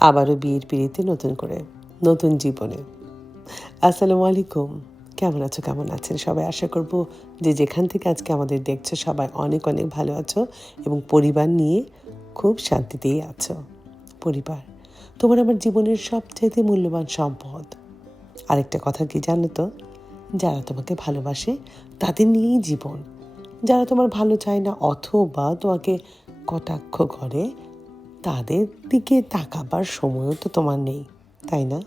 আবারও বিয়ের পিড়িতে নতুন করে, নতুন জীবনে। আসসালামু আলাইকুম। কেমন আছো, কেমন আছেন? সবাই আশা করব যে যেখান থেকে আজকে আমাদের দেখছ সবাই অনেক অনেক ভালো আছো এবং পরিবার নিয়ে খুব শান্তিতেই আছো। পরিবার, তোমার আমার জীবনের সবচেয়ে মূল্যবান সম্পদ। আরেকটা কথা কি জানো তো? যারা তোমাকে ভালোবাসে তাদের নিয়েই জীবন। যারা তোমার ভালো চায় না অথবা তোমাকে কটাক্ষ করে তাদের দিকে তাকাবার সময়ও তো তোমার নেই, তাই না?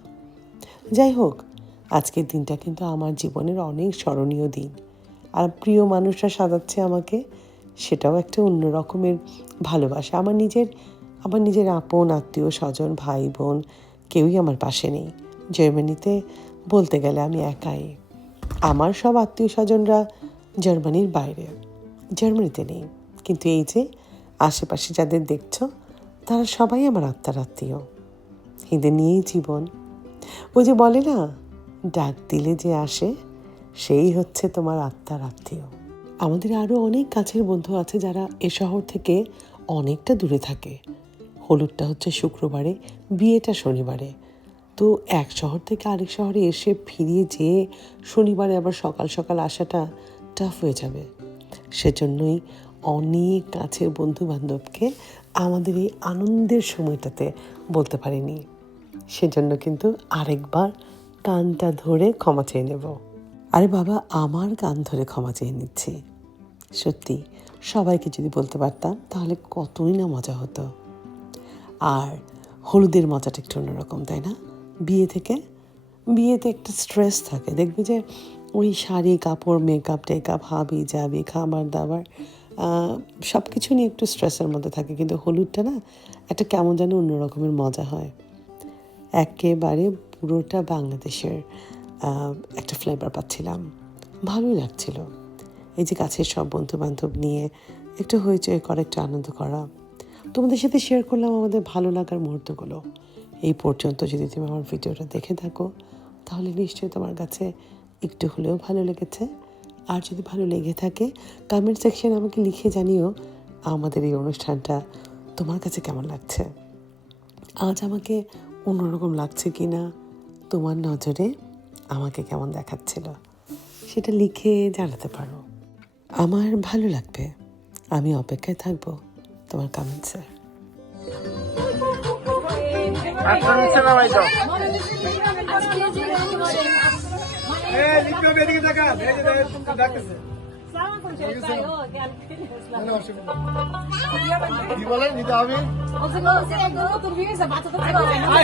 যাই হোক, আজকের দিনটা কিন্তু আমার জীবনের অনেক স্মরণীয় দিন। আর প্রিয় মানুষরা সাজাচ্ছে আমাকে, সেটাও একটা অন্য রকমের ভালোবাসা। আমার নিজের আমার নিজের আপন, আত্মীয়, স্বজন, ভাই, বোন কেউই আমার পাশে নেই। জার্মানিতে বলতে গেলে আমি একাই। আমার সব আত্মীয় স্বজনরা জার্মানির বাইরে, জার্মানিতে নেই। কিন্তু এই যে আশেপাশে যাদের দেখছ তারা সবাই আমার আত্মার আত্মীয় এদের নিয়েই জীবন। ওই যে বলে না, ডাক দিলে যে আসে, সেই হচ্ছে তোমার আত্মার আত্মীয় আমাদের আরও অনেক কাছের বন্ধু আছে যারা এ শহর থেকে অনেকটা দূরে থাকে। হলুদটা হচ্ছে শুক্রবারে, বিয়েটা শনিবারে। তো এক শহর থেকে আরেক শহরে এসে ফিরিয়ে যেয়ে শনিবারে আবার সকাল সকাল আসাটা টাফ হয়ে যাবে। সেজন্যই অনেক কাছের বন্ধু বান্ধবকে আমাদের এই আনন্দের সময়টাতে বলতে পারিনি। সেজন্য কিন্তু আরেকবার কানটা ধরে ক্ষমা চেয়ে নেব। আরে বাবা, আমার কান ধরে ক্ষমা চেয়ে নিচ্ছি। সত্যি, সবাইকে যদি বলতে পারতাম, তাহলে কতই না মজা হতো। আর হলুদের মজাটা একটু অন্যরকম, তাই না? বিয়ে থেকে, বিয়েতে একটা স্ট্রেস থাকে। দেখবে যে ওই শাড়ি, কাপড় মেকআপ টেকআপ হাবি যাবি খাবার দাবার সব কিছু নিয়ে একটু স্ট্রেসের মধ্যে থাকে, কিন্তু হলুদটা না একটা কেমন যেন অন্য রকমের মজা হয়। একেবারে পুরোটা বাংলাদেশের একটা ফ্লেভার পাচ্ছিলাম। ভালোই লাগছিল। এই যে কাছের সব বন্ধু বান্ধব নিয়ে একটু হইচই করা, একটু আনন্দ করা। তোমাদের সাথে শেয়ার করলাম আমাদের ভালো লাগার মুহূর্তগুলো। এই পর্যন্ত যদি তুমি আমার ভিডিওটা দেখে থাকো, তাহলে নিশ্চয়ই তোমার কাছে একটু হলেও ভালো লেগেছে। আর যদি ভালো লেগে থাকে কমেন্ট সেকশনে আমাকে লিখে জানিও আমাদের এই অনুষ্ঠানটা তোমার কাছে কেমন লাগছে? আজ আমাকে অন্যরকম লাগছে কি না তোমার নজরে আমাকে কেমন দেখাচ্ছিল সেটা লিখে জানাতে পারো। আমার ভালো লাগবে। আমি অপেক্ষায় থাকব তোমার কমেন্টসে আচ্ছা কি বলেন নিতে হবে হাই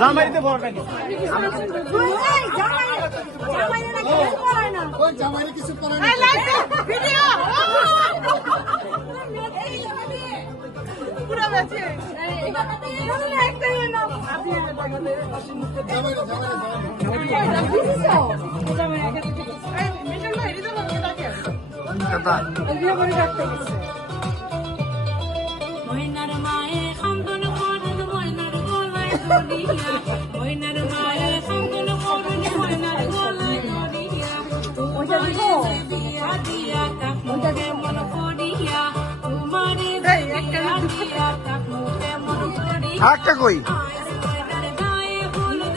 জামাইতে বড়টা কি জামাইরে কিছু করে গলায় দড়িয়া ময়নার মায়ে খান্দন করুন ময়নার গলায় দড়িয়া তোমারে যে দিয়া তাক মুখে মন করিয়া তোমারে যে দিয়া তাক মুখে মন করিয়া। হাতটা কই? গায়ে হলুদ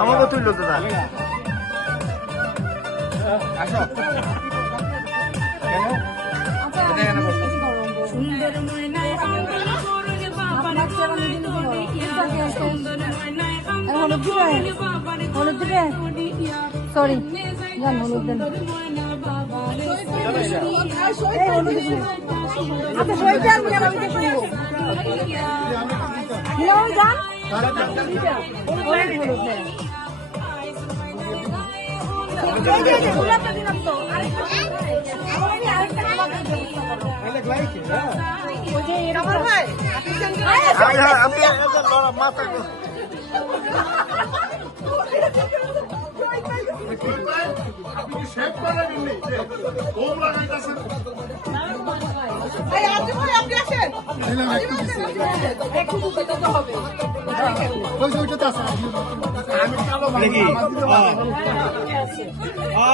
আমাকে তুইল তো আসো। সুন্দর ময়নায় করুন বাবার হলুদ দিবে হলুদ দিবে জান দেন। আরেকটা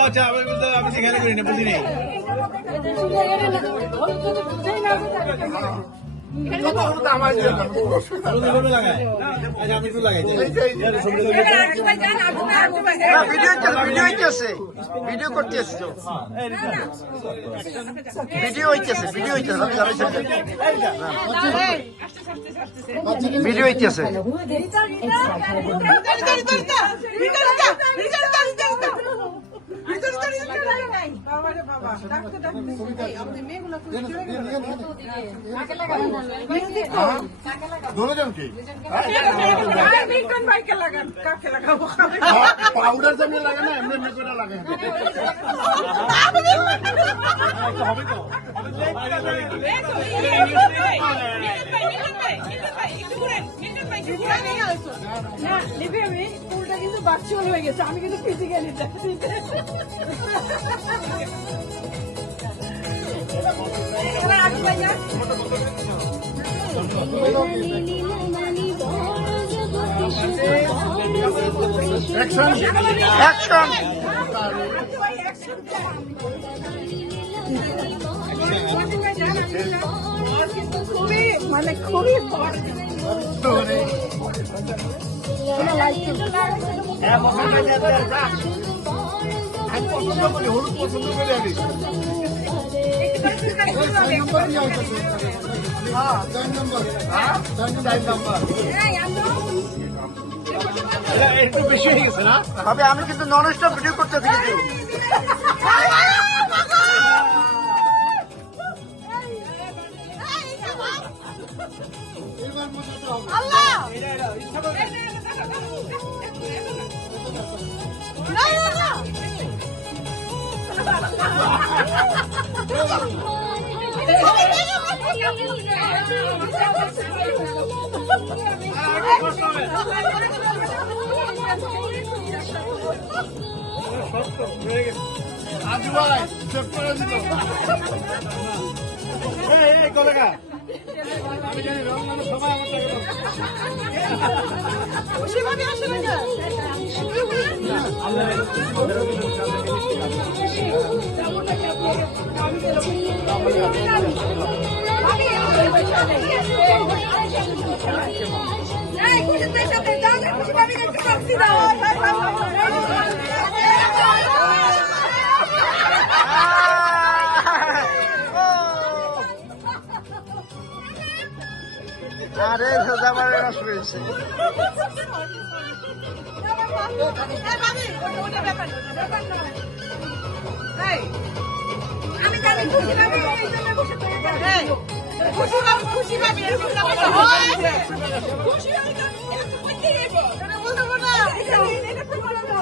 আচ্ছা আমি বুঝতে আমি সেখানে করি না হলুদ ভিডিও করতেছে তো ভিডিও হইতেছে ভিডিও হইতেছে ভিডিও হইতেছে পাউডার জমিয়ে লাগে না এমনি করে লাগে না লিপি আমি। ফুলটা কিন্তু ভার্চুয়াল হয়ে গেছে। আমি কিন্তু ফিজিক্যালি মানে খুবই আমি পছন্দ করি হলুদ পছন্দ করি হয়ে তবে আমি কিন্তু নন স্টপ ভিডিও করতেছি কিন্তু এবার আজু ভাই সেভ করে দিল এই এই কলেগা আমি জানি রং মানে সবাই আমার টাকা দাও। আরে আমার রস রয়েছে আমি জানি খুশি লাগে এই জন্য বসে খুশি পাবি খুশি পাবি এরকম না কথা হয় খুশি পাবি তো এরকম করতে গেব তোরা বলতে বলো না এটা তো বলো না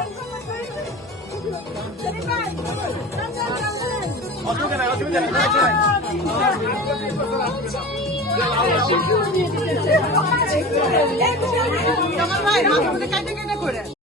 ভাই অসুবিধা অসুবিধা নাই আমার ভাই মধ্যে কাটে কেটে করে